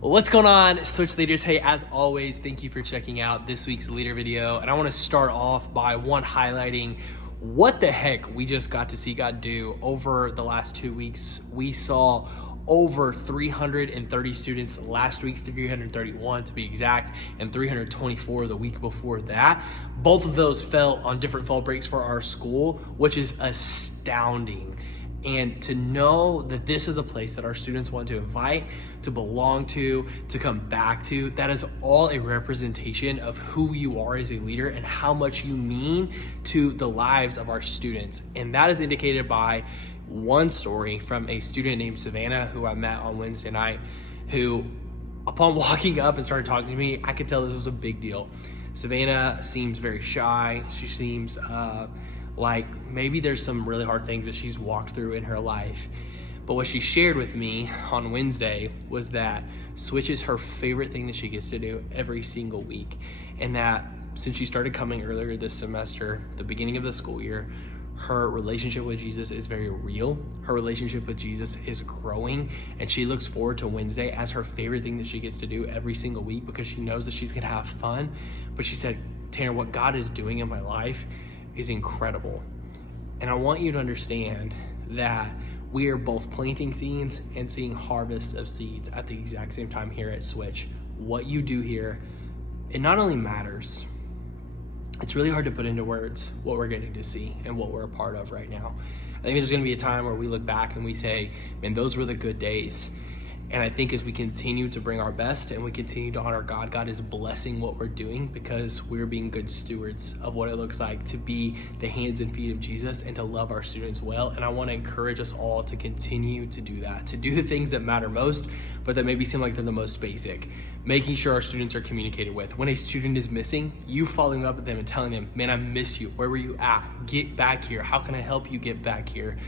What's going on, Switch Leaders? Hey, as always, thank you for checking out this week's leader video. And I want to start off by highlighting what the heck we just got to see God do over the last 2 weeks. We saw over 330 students last week, 331 to be exact, and 324 the week before that. Both of those fell on different fall breaks for our school, which is astounding. And to know that this is a place that our students want to invite, to belong to come back to, that is all a representation of who you are as a leader and how much you mean to the lives of our students. And that is indicated by one story from a student named Savannah, who I met on Wednesday night, who upon walking up and started talking to me, I could tell this was a big deal. Savannah seems very shy. She seems like maybe there's some really hard things that she's walked through in her life. But what she shared with me on Wednesday was that Switch is her favorite thing that she gets to do every single week. And that since she started coming earlier this semester, the beginning of the school year, her relationship with Jesus is very real. Her relationship with Jesus is growing, and she looks forward to Wednesday as her favorite thing that she gets to do every single week because she knows that she's gonna have fun. But she said, Tanner, what God is doing in my life is incredible. And I want you to understand that we are both planting seeds and seeing harvest of seeds at the exact same time here at Switch. What you do here, it not only matters, it's really hard to put into words what we're getting to see and what we're a part of right now. I think there's gonna be a time where we look back and we say, man, those were the good days. And I think as we continue to bring our best and we continue to honor God, God is blessing what we're doing because we're being good stewards of what it looks like to be the hands and feet of Jesus and to love our students well. And I want to encourage us all to continue to do that, to do the things that matter most, but that maybe seem like they're the most basic. Making sure our students are communicated with. When a student is missing, you following up with them and telling them, man, I miss you. Where were you at? Get back here. How can I help you get back here?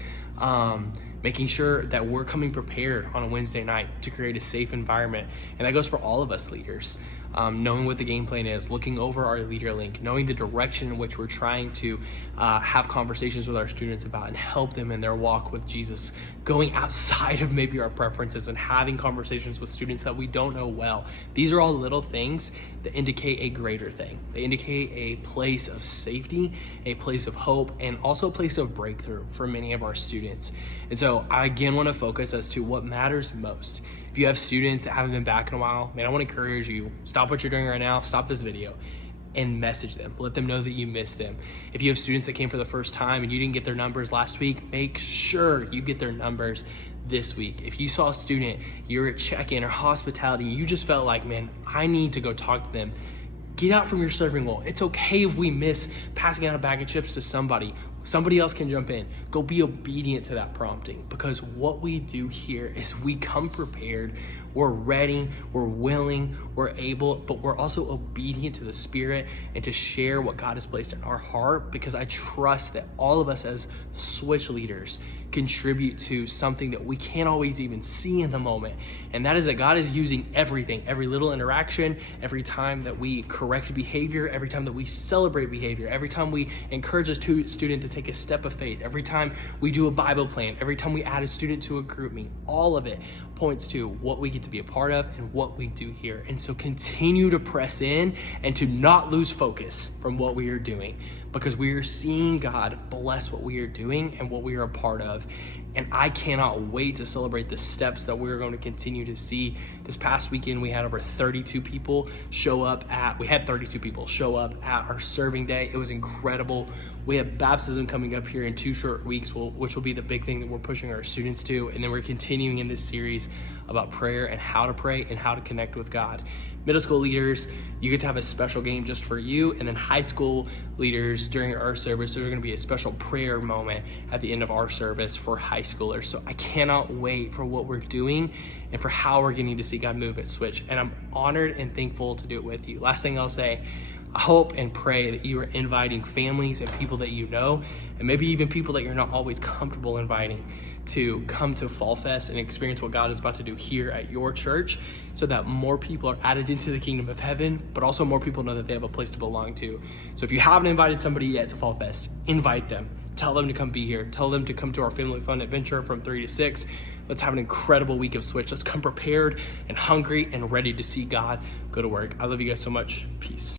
Making sure that we're coming prepared on a Wednesday night to create a safe environment. And that goes for all of us leaders. Knowing what the game plan is, looking over our leader link, knowing the direction in which we're trying to have conversations with our students about and help them in their walk with Jesus, going outside of maybe our preferences and having conversations with students that we don't know well. These are all little things that indicate a greater thing. They indicate a place of safety, a place of hope, and also a place of breakthrough for many of our students. And so I again want to focus as to what matters most. If you have students that haven't been back in a while, man, I want to encourage you, stop what you're doing right now, stop this video and message them. Let them know that you miss them. If you have students that came for the first time and you didn't get their numbers last week, make sure you get their numbers this week. If you saw a student, you're at check-in or hospitality, you just felt like, man, I need to go talk to them, get out from your serving role. It's okay if we miss passing out a bag of chips to somebody. Somebody else can jump in. Go be obedient to that prompting, because what we do here is we come prepared, we're ready, we're willing, we're able, but we're also obedient to the Spirit and to share what God has placed in our heart, because I trust that all of us as Switch leaders contribute to something that we can't always even see in the moment. And that is that God is using everything, every little interaction, every time that we correct behavior, every time that we celebrate behavior, every time we encourage a student to take a step of faith, every time we do a Bible plan, every time we add a student to a group meet, all of it points to what we get to be a part of and what we do here. And so continue to press in and to not lose focus from what we are doing, because we are seeing God bless what we are doing and what we are a part of. And I cannot wait to celebrate the steps that we're going to continue to see. This past weekend, we had over 32 people show up at our serving day. It was incredible. We have baptism coming up here in 2 short weeks, which will be the big thing that we're pushing our students to. And then we're continuing in this series about prayer and how to pray and how to connect with God. Middle school leaders, you get to have a special game just for you. And then high school leaders, during our service, there's going to be a special prayer moment at the end of our service for high schoolers. So I cannot wait for what we're doing and for how we're getting to see God move at Switch. And I'm honored and thankful to do it with you. Last thing I'll say, I hope and pray that you are inviting families and people that you know, and maybe even people that you're not always comfortable inviting, to come to Fall Fest and experience what God is about to do here at your church, so that more people are added into the kingdom of heaven, but also more people know that they have a place to belong to. So if you haven't invited somebody yet to Fall Fest, invite them. Tell them to come be here. Tell them to come to our family fun adventure from 3 to 6. Let's have an incredible week of Switch. Let's come prepared and hungry and ready to see God go to work. I love you guys so much. Peace.